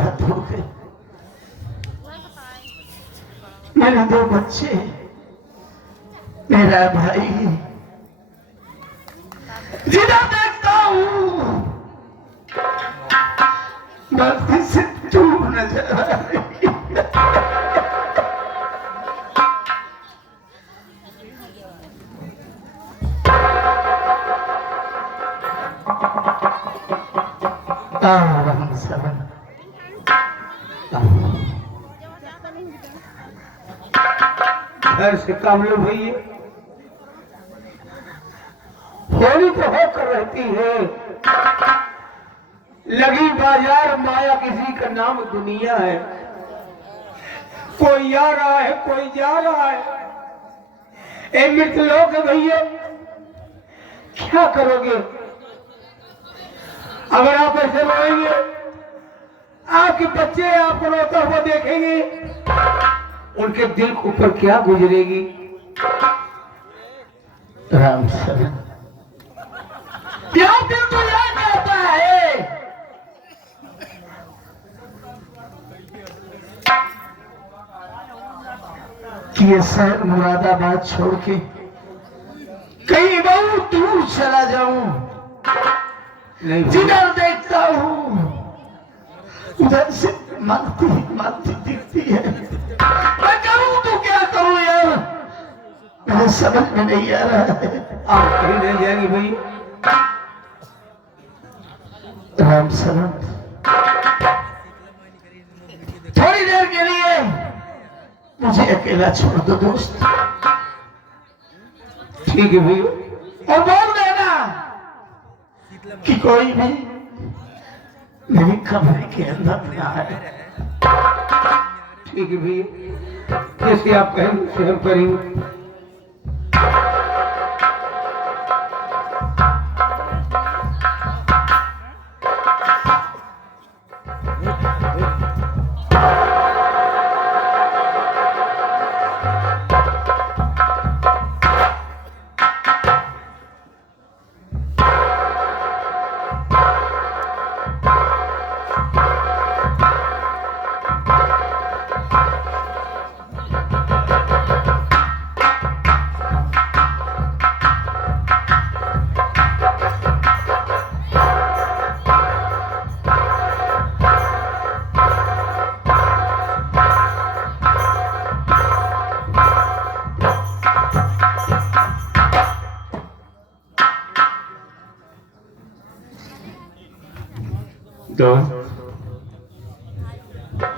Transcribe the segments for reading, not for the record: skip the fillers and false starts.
बर्बाद हो गए। मेरे 2 बच्चे, मेरा भाई, जिन्हें देखता हूँ गलती से दूर नजर आ रही है। घर से काम लो भैया, होली तो होकर रहती है, लगी बाजार माया किसी का नाम दुनिया है। कोई आ रहा है, कोई जा रहा है। ए मृत लोग भैया, क्या करोगे? अगर आप ऐसे रोएंगे, आपके बच्चे आपको रोता हुआ देखेंगे, उनके दिल के ऊपर क्या गुजरेगी? राम शरण, क्या दिल को याद आता है कि ये शहर मुरादाबाद छोड़ के कहीं बहुत दूर चला जाऊं। जिधर देखता हूं उधर से मानती दिखती है। मैं करूं तो क्या करूं यार, मुझे समझ में नहीं आ रहा है। आप कहीं नहीं जाएंगे भाई? राम शरण, थोड़ी देर के लिए मुझे अकेला छोड़ दो दोस्त। ठीक है भाई, और बोल देना कि कोई भी मेरी कमरे के अंदर ना है। ठीक है भैया, जैसे आप कहेंगे उसे हम करेंगे।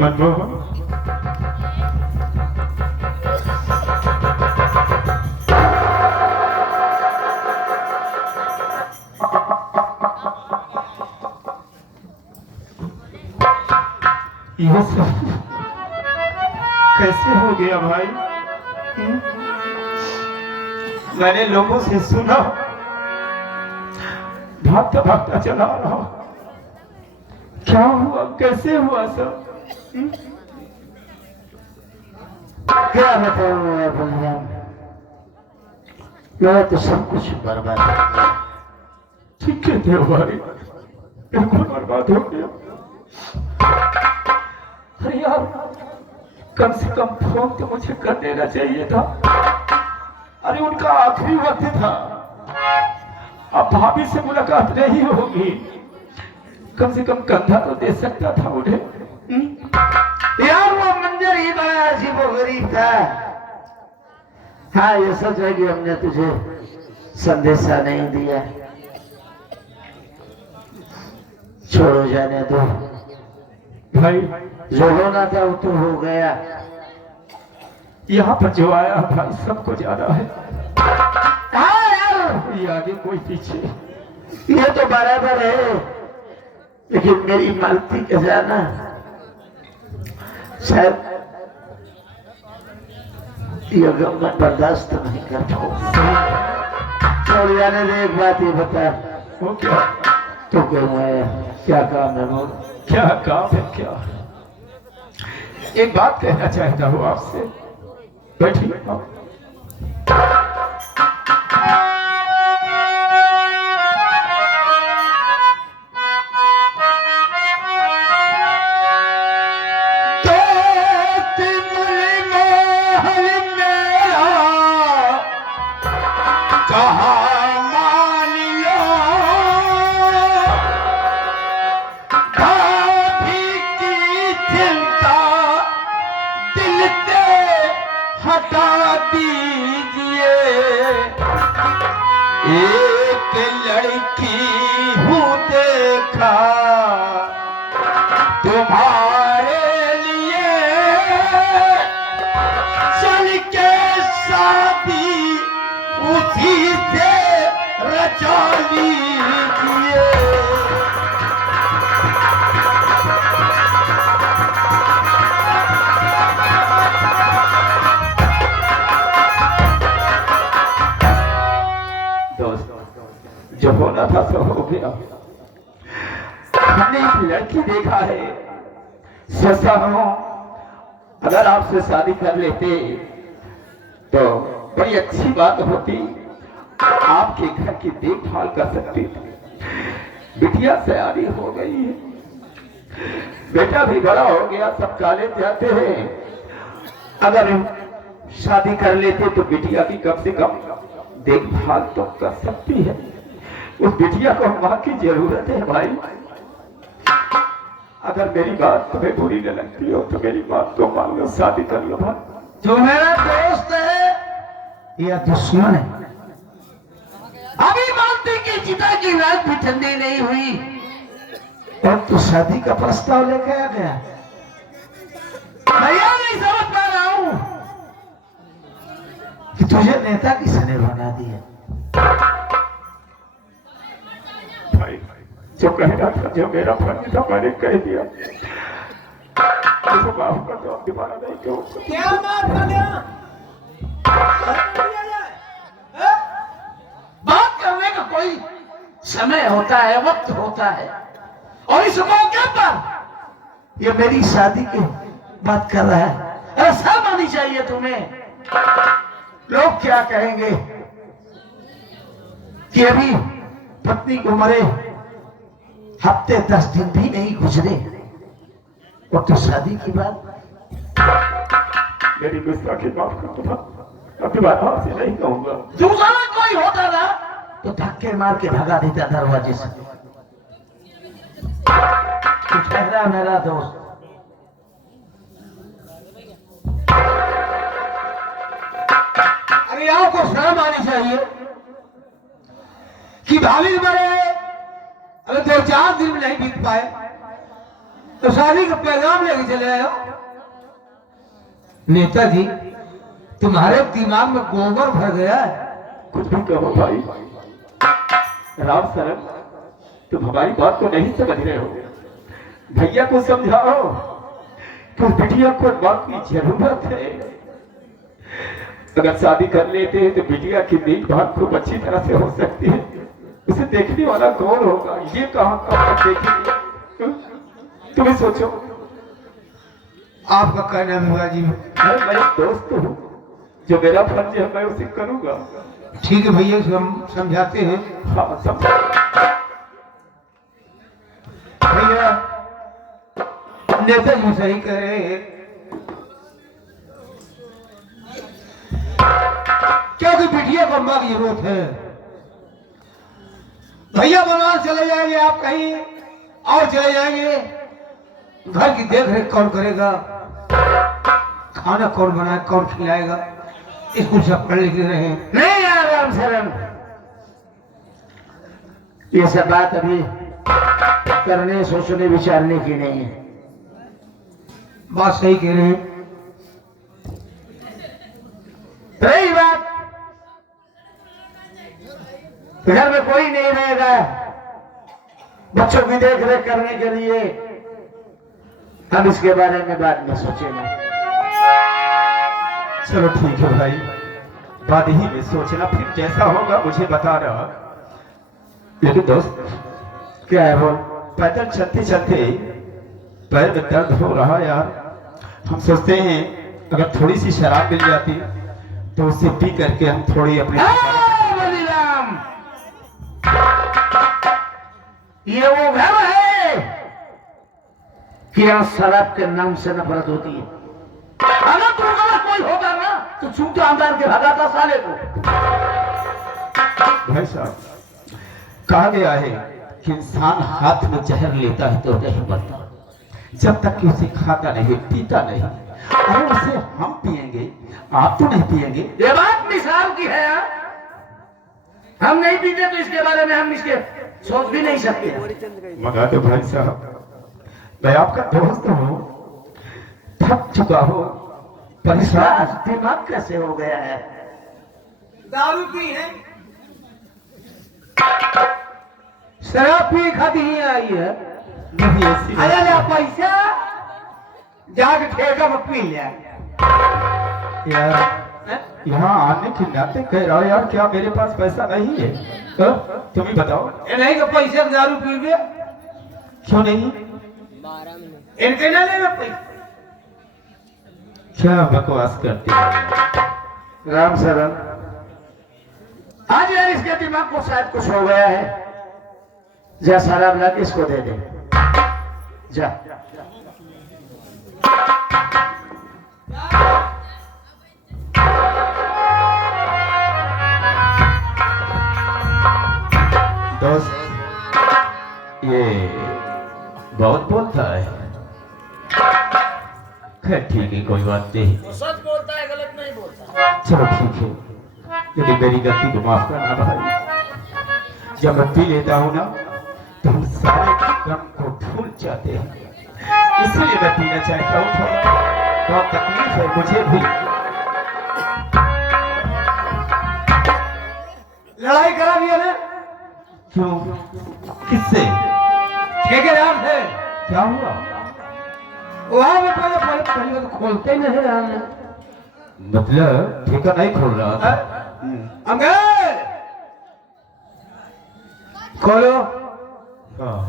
मनमोहन, ये सब कैसे हो गया भाई? मैंने लोगों से सुना, भागता भागता चला रहा। क्या हुआ, कैसे हुआ सब? क्या बताऊं भैया, मेरा तो सब कुछ बर्बाद हो गया। ठीक है थे भाई, बिल्कुल बर्बाद हो गया। अरे यार, कम से कम फोन तो मुझे कर देना चाहिए था। अरे उनका आखिरी वक्त था, अब भाभी से मुलाकात नहीं होगी, कम से कम कंधा तो दे सकता था उन्हें। यार वो मंजर ही बड़ा अजीब व गरीब था। हाँ ये सच है कि हमने तुझे संदेशा नहीं दिया। छोड़ो, जाने दो भाई, जो होना था वो तो हो गया। यहाँ पर जो आया भाई सबको जाना है। हाँ यार, ये आगे कोई पीछे, ये तो बराबर है, लेकिन मेरी मालती का जाना शायद ये गम मैं बर्दाश्त नहीं कर पाऊंगा। छोड़ जाने दे। एक बात ये बता, वो क्या तो क्यों आया, क्या काम है? वो क्या काम है? क्या एक बात कहना चाहता हूँ आपसे, बैठिए। ही से रचा लीजिए। जो होना था सो हो गया। हमने एक लड़की देखा है, सोचा हूं अगर आपसे शादी कर लेते तो बड़ी अच्छी बात होती, आपके घर की देखभाल कर सकती थी। बिटिया सयानी हो गई है, बेटा भी बड़ा हो गया, सब कॉलेज जाते हैं। अगर शादी कर लेते तो बिटिया की कम से कम देखभाल तो कर सकती है। उस बिटिया को मां की जरूरत है भाई। अगर मेरी बात तुम्हें बुरी न लगती हो तो मेरी बात को मान लो, शादी कर लो भाई। जो मेरा दोस्त है या दुश्मन है, अभी मानती की चिता की रात भी ठंडी नहीं हुई और तू शादी का प्रस्ताव लेके आ गया। भैया नहीं समझ पा रहा हूं कि तुझे नेता किसने बना दिया। भाई जो कहना था, जो मेरा फर्ज था मैंने कह दिया। तो माफ कर दो, अब दोबारा नहीं कहूंगा। क्या माफ कर दिया? बात करने का कोई समय होता है, वक्त होता है, और इस मौके पर ये मेरी शादी की बात कर रहा है। ऐसा मानी चाहिए तुम्हें। लोग क्या कहेंगे कि अभी पत्नी को मरे हफ्ते 10 दिन भी नहीं गुजरे और तो शादी की बात। मेरी गुस्ताखी माफ कर दो, अब दोबारा आपसे नहीं कहूंगा। दूसरा कोई होता ना तो धक्के मार के भगा देता दरवाजे से। तू ठहरा मेरा दोस्त। अरे आपको शर्म आनी चाहिए कि भाभी मरे अगर 2-4 दिन में नहीं बीत पाए तो शादी का पैगाम लेके चले आए हो। नेताजी तुम्हारे दिमाग में गोबर भर गया है। कुछ भी कहो भाई, राम शरण तुम हमारी बात को नहीं समझ रहे हो। भैया को समझाओ कि बिटिया को बात की जरूरत है। अगर शादी कर लेते हैं तो बिटिया की देखभाल खूब अच्छी तरह से हो सकती है। उसे देखने वाला कौन होगा, ये कहां कब देखेंगे? तुम्हें सोचो। आपका कहना है जी। मैं एक दोस्त हूँ, जो मेरा फर्ज है मैं उसे करूंगा। ठीक है भैया, हम समझाते हैं। हाँ समझा। भैया नेताजी सही कह रहे हैं, क्योंकि बिटिया को मां की जरूरत है। भैया बनारस चले जाएंगे, आप कहीं और चले जाएंगे, घर की देख रेख कौन करेगा, खाना कौन बनाए, कौन खिलाएगा, स्कूल सब पढ़ लिख रहे हैं। नहीं यार राम शरण, ये सब बात अभी करने सोचने विचारने की नहीं है। बात सही कह रहे हैं। रही बात घर में कोई नहीं रहेगा बच्चों की देख रेख करने के लिए, हम इसके बारे में बाद में सोचेंगे। चलो ठीक है भाई, बाद ही में सोचना, फिर जैसा होगा मुझे बता रहा। लेकिन दोस्त क्या है बोल? पैदल चलते चलते पैर में दर्द हो रहा यार। हम सोचते हैं अगर थोड़ी सी शराब मिल जाती तो उसे पी करके हम थोड़ी अपने बलिराम, ये वो घर है कि यहाँ शराब के नाम से नफरत होती है। अगर तुम्हारा कोई होगा ना तो छूटा अंदर के भगाता साले को। भाई साहब, कहा गया है कि इंसान हाथ में जहर लेता है तो नहीं मरता, जब तक कि उसे खाता नहीं पीता नहीं। और उसे हम पिएंगे, आप तो नहीं पिएंगे। ये बात मिसाल की है यार। हम नहीं पीते तो इसके बारे में हम इसके सोच भी नहीं सकते। मना दो भाई साहब, मैं आपका दोस्त हूँ, थक चुका हूँ, परेशान। दिमाग कैसे हो गया है? दारू पी है, शराब पी खाती ही आई है। नहीं ऐसी अरे ले पैसा जाके ठेका में पी लिया। यार यहाँ आने के नाते कह रहा हूँ यार, क्या मेरे पास पैसा नहीं है? तुम ही बताओ। ये नहीं कि पैसे से दारू पी गए, क्यों नहीं? इनके ना लेना पैसा। क्या बकवास करते हो राम शरण, आज यार इसके दिमाग को शायद कुछ हो गया है। जा शराब ला के इसको दे दे, जा। दोस्त, ये बहुत बोलता है। खैर ठीक है, कोई बात नहीं। सच बोलता है, गलत नहीं बोलता। चलो ठीक है, यदि मेरी गलती को माफ करना भाई। जब मैं पी लेता हूँ ना तो हम सारे गम को भूल जाते हैं, इसलिए मैं पीना चाहता हूँ। थोड़ा बहुत तकलीफ है मुझे भी। लड़ाई करा दिया ना क्यों? किससे? ठेकेदार से। क्या हुआ? वहां में पहले तो खोलते नहीं यार। मतलब ठेका नहीं खोल रहा था? अंकल खोलो। हाँ।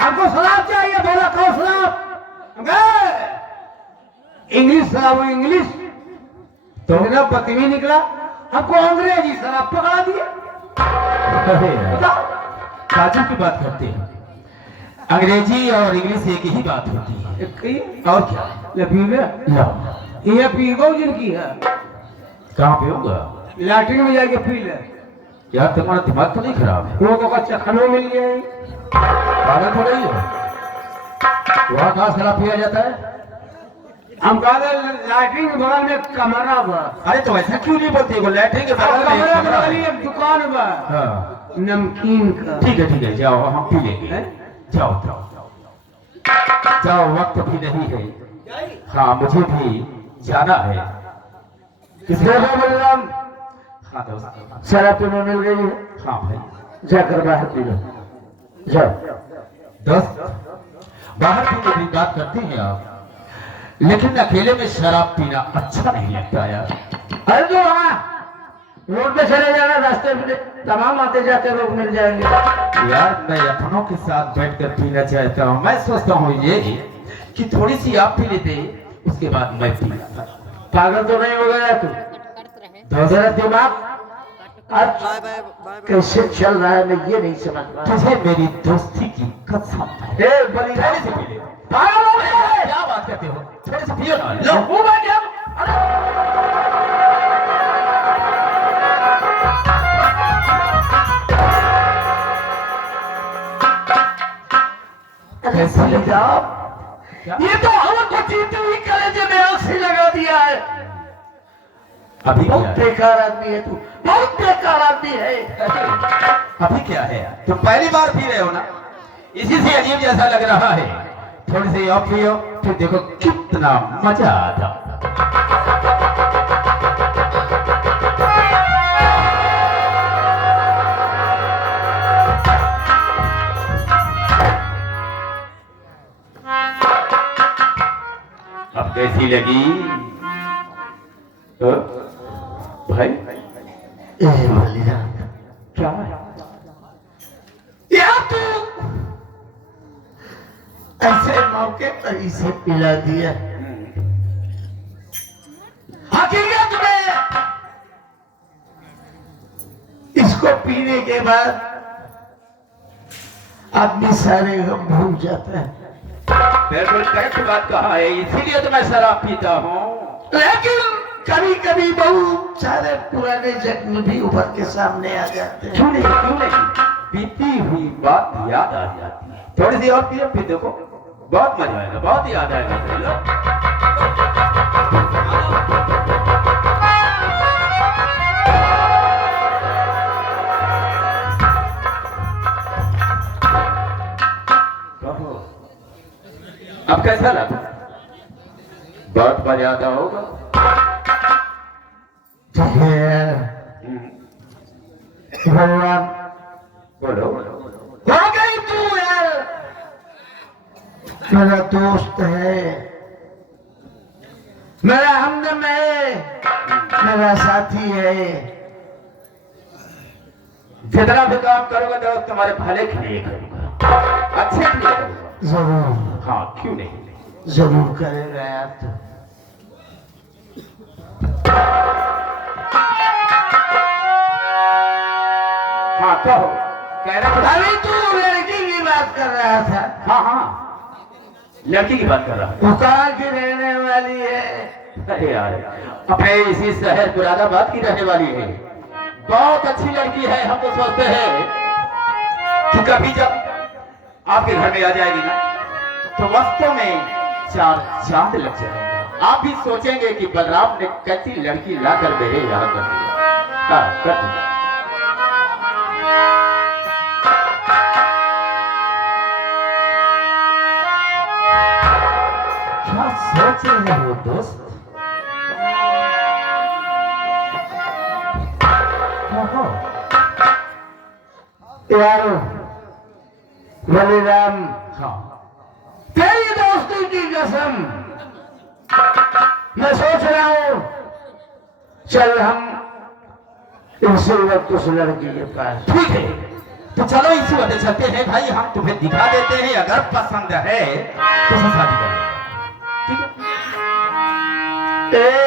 हमको शराब चाहिए, बोला कहो शराब। अंकल इंग्लिश शराब, इंग्लिश तो मेरा पति भी निकला, हमको अंग्रेजी शराब पकड़ा दिया। अरे यार, काजू की बात करते हैं। अंग्रेजी और इंग्लिश एक ही बात होती है। एक ही और क्या? ले पी ले। लो, ये पी गो जिनकी है, कहाँ पे होगा? लैट्रिन में जाके पी ले। यार तुम्हारा दिमाग तो नहीं खराब है? वो तो बच्चा खानों मिल गया। पागल हो रही हो? वहाँ कहाँ शराब पिया जाता है? हम कहा लैट्रिन के बगल में कमरा हुआ, अरे तो ऐसा क्यों नहीं बोलते हो? लैट्रिन के बगल में एक कमरा कमरा वाली है। एक दुकान हुआ हाँ, नमकीन का। ठीक है, जाओ हम पी लेंगे। हैं? जाओ जाओ जाओ जाओ, वक्त भी नहीं है। हाँ, मुझे भी जाना है। किसने बलराम हाँ दोस्त। शराब तुम्हें मिल गई है, हाँ भाई। जाकर बाहर पी लो, जाओ। दोस्त, बाहर पीने की बात करते हैं आप, लेकिन अकेले में शराब पीना अच्छा नहीं लगता यार। अरे तो वहाँ रोड पे चले जाना, रास्ते में तमाम आते जाते लोग मिल जाएंगे। यार मैं अपनों के साथ बैठकर पीना चाहता हूँ। मैं सोचता हूँ ये कि थोड़ी सी आप पी लेते, उसके बाद मैं पी लेता। पागल तो नहीं हो गया तू? तेरा दिमाग आज कैसे चल रहा है मैं ये नहीं समझ पा रहा। तुझे मेरी दोस्ती की कसम है। ए बली थोड़ी सी पी ले। पागल हो गया है? क्या बात करते हो? थोड़ी सी पियो ना। लो। मुंह में क्या? कैसे लगा? ये तो हमको जीती हुई कलेजे में आंखें लगा दिया है। अभी क्या बहुत है? बेकार आदमी है तू, बहुत बेकार आदमी है। अभी क्या है यार? तुम पहली बार पी रहे हो ना, इसी से अजीब जैसा लग रहा है। थोड़ी सी और पियो, फिर देखो कितना मजा आता। अब कैसी लगी? भाई ए बलिराम, क्या है? यार तू ऐसे मौके पर इसे पिला दिया। हकीकत में इसको पीने के बाद आदमी सारे गम भूल जाता है। बिल्कुल करेक्ट बात कहा है, इसीलिए तो मैं शराब पीता हूँ। लेकिन कभी कभी बहुत सारे पुराने जख्म भी उभर के सामने आ जाते हैं। क्यों नहीं? बीती हुई बात याद आ जाती है। थोड़ी सी और पियो, फिर देखो बहुत मजा आएगा, बहुत याद आएगा। अब कैसा लगा? बहुत मजा आता होगा। भगवान बोलो हो गई तू यार, मेरा दोस्त है, मेरा हमदम है, मेरा साथी है। जितना भी काम करोगे तो तुम्हारे भले के लिए करूंगा, अच्छे के लिए करूंगा। जरूर, हाँ क्यों नहीं। जरूर करेगा यार तू। हाँ कहो, कह रहे थे। अभी तू लड़की की बात कर रहा था। हाँ हाँ, लड़की की बात कर रहा हूँ। वो कहाँ की रहने वाली है? अरे यार, अपने इसी शहर मुरादाबाद की रहने वाली है। बहुत अच्छी लड़की है। हम तो सोचते हैं कि कभी जब आपके घर में आ जाएगी ना, तो वास्तव में चार चांद लग जाएगा। आप भी सोचेंगे कि बलराम ने कैसी लड़की लाकर मेरे यहाँ कर दिया। हाँ, कर दिया। क्या सोच रहे हो दोस्त? यार बलिराम, हाँ तेरी दोस्ती की कसम, मैं सोच रहा हूँ चल हम इसी वक्त उस लड़की के पास। ठीक है, तो चलो इसी वजह चलते हैं भाई। हम तुम्हें दिखा देते हैं, अगर पसंद है तो शादी करें। ठीक है।